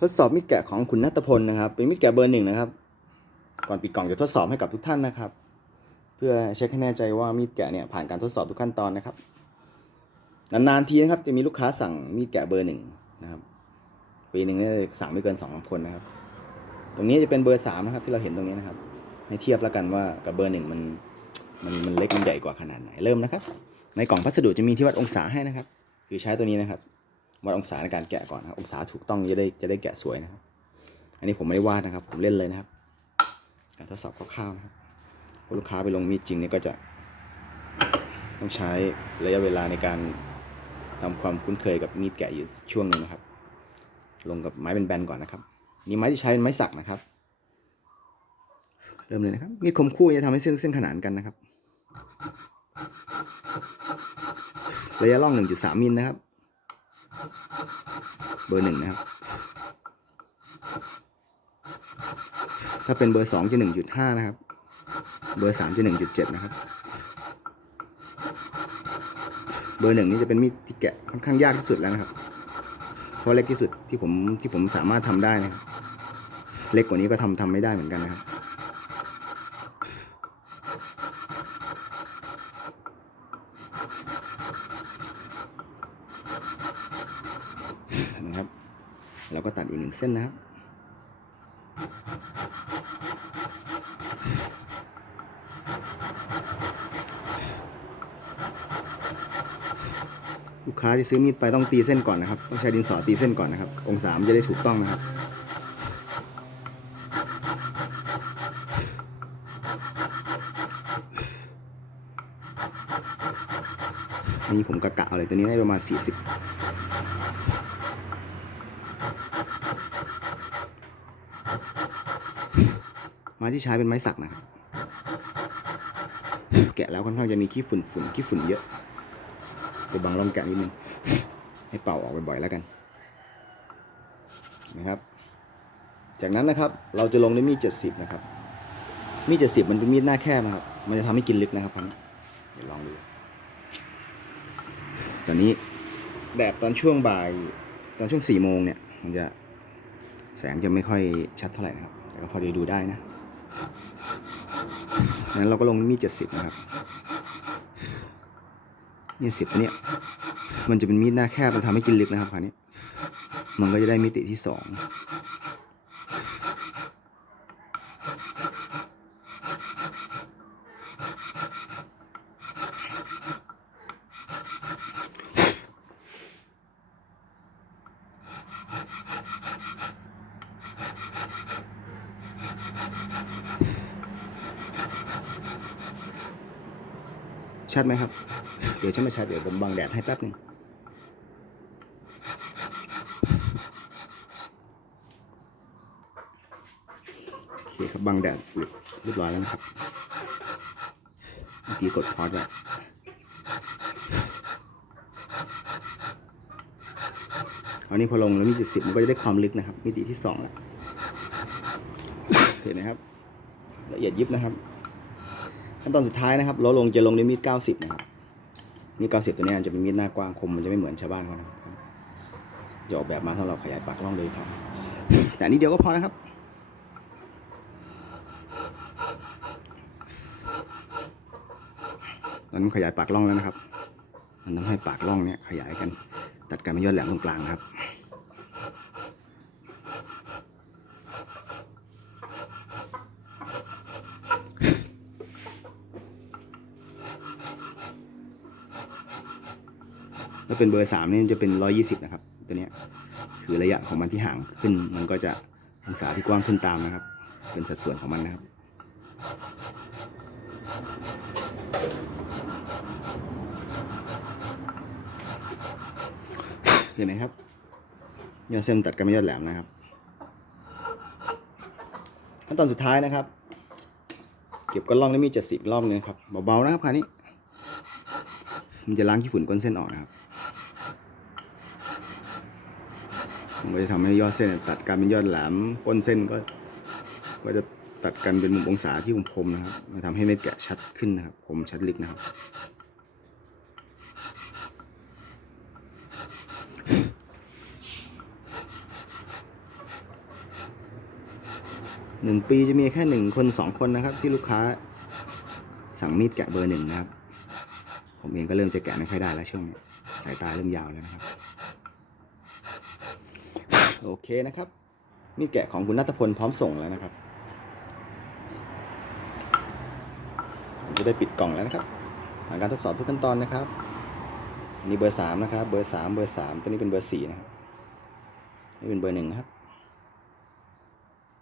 ทดสอบมีดแกะของคุณนัตพลนะครับ เป็นมีดแกะเบอร์หนึ่งนะครับ ก่อนปิดกล่องจะทดสอบให้กับทุกท่านนะครับ เพื่อเช็คให้แน่ใจว่ามีดแกะเนี่ยผ่านการทดสอบทุกขั้นตอนนะครับนานๆทีนะครับจะมีลูกค้าสั่งมีดแกะเบอร์หนึ่งนะครับปีหนึ่งเนี่ยสั่งไม่เกินสองคนนะครับ ตรงนี้จะเป็นเบอร์สามนะครับที่เราเห็นตรงนี้นะครับ ให้เทียบแล้วกันว่ากับเบอร์หนึ่งมันมันมันเล็กมันใหญ่กว่าขนาดไหนเริ่มนะครับ ในกล่องพัสดุจะมีที่วัดองศาให้นะครับ คือใช้ตัวนี้นะครับ วัดองศาในการแกะก่อนนะองศาถูกต้องจะได้จะได้แกะสวยนะครับ อันนี้ผมไม่ได้วาดนะครับ ผมเล่นเลยนะครับ การทดสอบคร่าวๆนะครับลูกค้าไปลงมีดจริงเนี่ยก็จะ ต้องใช้ระยะเวลาในการทำความคุ้นเคยกับมีดแกะอยู่ช่วงหนึงนะครับ ลงกับไม้เป็นแบนก่อนนะครับ นี่ไม้ที่ใช้เป็นไม้สักนะครับ เริ่มเลยนะครับ มีดคมคู่จะทำให้เส้นเส้นขนานกันนะครับ ระยะล่อง 1.3 มิลนะครับ เบอร์หนึ่งนะครับ ถ้าเป็นเบอร์สองจะ1.5นะครับ เบอร์สามจะ1.7นะครับ เบอร์หนึ่งนี่จะเป็นมีดที่แกะค่อนข้างยากที่สุดแล้วนะครับ เพราะเล็กที่สุดที่ผมที่ผมสามารถทำได้นะครับ เล็กกว่านี้ก็ทำทำไม่ได้เหมือนกันนะครับ เราก็ตัด อีกหนึ่งเส้นนะครับ ลูกค้าที่ซื้อมีดไปต้องตีเส้นก่อนนะครับ ต้องใช้ดินสอตีเส้นก่อนนะครับ องศามันจะได้ถูกต้องนะครับนี่ผมกะกะอาเลยตัวนี้ให้ประมาณ 40 ม้ที่ใช้เป็นไม้สักนะครับแกะแล้วค่อนข้างจะมีขี้ฝุ่นฝุ่นขี้ฝุ่นเยอะเดี๋ยวบังลองแกะนิดนึงให้เป่าออกบ่อยๆแล้วกันนะครับ จากนั้นนะครับเราจะลงด้วยมีด70 นะครับ มีด70 มันเป็นมีดหน้าแคบนะครับ มันจะทำให้กินลึกนะครับครั้งนี้เดี๋ยวลองดูตอนนี้แดดตอนช่วงบ่ายตอนช่วง4โมงเนี่ยมันจะแสงจะไม่ค่อยชัดเท่าไหร่นะครับ แต่ก็พอดีดูได้นะ งั้นเราก็ลงมีดเจ็ดสิบนะครับเนี่ยสิบเนี่ย มันจะเป็นมีดหน้าแคบมันทำให้กินลึกนะครับคราวนี้ มันก็จะได้มิติที่สอง ชัดไหมครับ เดี๋ยวฉันไม่ชัดเดี๋ยวผมบังแดดให้แป๊บหนึงโอเคครับบังแดดเรียบร้อยแล้วนะครับเมื่อกี้กดพอสไว้คราวนี้พอลงแล้วมีจุดสิบมันก็จะได้ความลึกนะครับ มิติที่สองแล้วเห็นไหมครับละเอียดยิบนะครับ ขั้นตอนสุดท้ายนะครับเราลงจะลงด้วยมีด90 นะครับ มีด90 ตัวนี้จะเป็นมีดหน้ากว้างคมมันจะไม่เหมือนชาวบ้านเขานะครับจะออกแบบมาสำหรับขยายปากล่องโดยทำแต่อันนี้เดียวก็พอนะครับตอนนั้นขยายปากล่องแล้วนะครับ มันต้องให้ปากล่องเนี่ยขยายกัน ตัดกันเป็นยอดแหลมตรงกลางครับ ถ้าเป็นเบอร์สามนี่จะเป็นร้อยี่สิบนะครับ ตัวเนี้ยคือระยะของมันที่ห่างขึ้น มันก็จะองศาที่กว้างขึ้นตามนะครับ เป็นสัดส่วนของมันนะครับเห็นไหมครับยอดเส้นตัดกันไม่ยอดแหลมนะครับขั้นตอนสุดท้ายนะครับ เก็บก้นล่องได้มีเจ็ดสิบรอบนึงครับเบาๆนะครับคราวนี้ มันจะล้างขี้ฝุ่นก้นเส้นออกนะครับมันก็จะทำให้ยอดเส้นตัดกันเป็นยอดแหลมก้นเส้นก็ก็จะตัดกันเป็นมุมองศาที่คมๆนะครับมันทำให้เม็ดแกะชัดขึ้นนะครับคมชัดลึกนะครับหนึ่งปีจะมีแค่หนึ่งคนสองคนนะครับ ที่ลูกค้าสั่งมีดแกะเบอร์หนึ่งนะครับ ผมเองก็เริ่มจะแกะไม่ค่อยได้แล้วช่วงนี้สายตาเริ่มยาวแล้วนะครับ โอเคนะครับมีดแกะของคุณนัทพลพร้อมส่งแล้วนะครับผมจะได้ปิดกล่องแล้วนะครับผ่านการทดสอบทุกขั้นตอนนะครับนนี้เบอร์สามนะครับ เบอร์สามเบอร์สามตัวนี้เป็นเบอร์สี่นะครับนี่เป็นเบอร์หนึ่งนะครับ